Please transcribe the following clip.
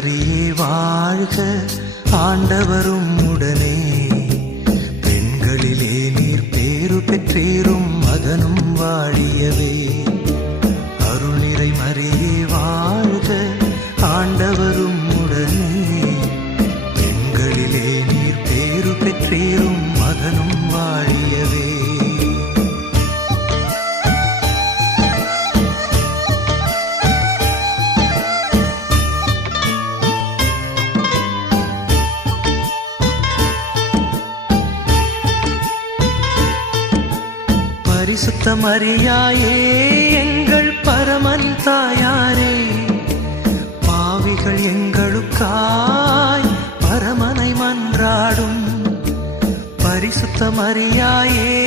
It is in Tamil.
மரியே வாழ்க, ஆண்டவரும் உடனே. பெண்களிலே நீர் பேறு பெற்றீரும், மகனும் வாழியவே. அருள் நிறை மரியே வாழ்க, ஆண்டவரும் உடனே. பெண்களிலே நீர் பேறு பெற்றீரும், மகனும் வாழியவே. பரிசுத்த மரியாயே எங்கள் பரமன் தாயாரே, பாவிகள் எங்களுக்காய் பரமனை மன்றாடும். பரிசுத்த மரியாயே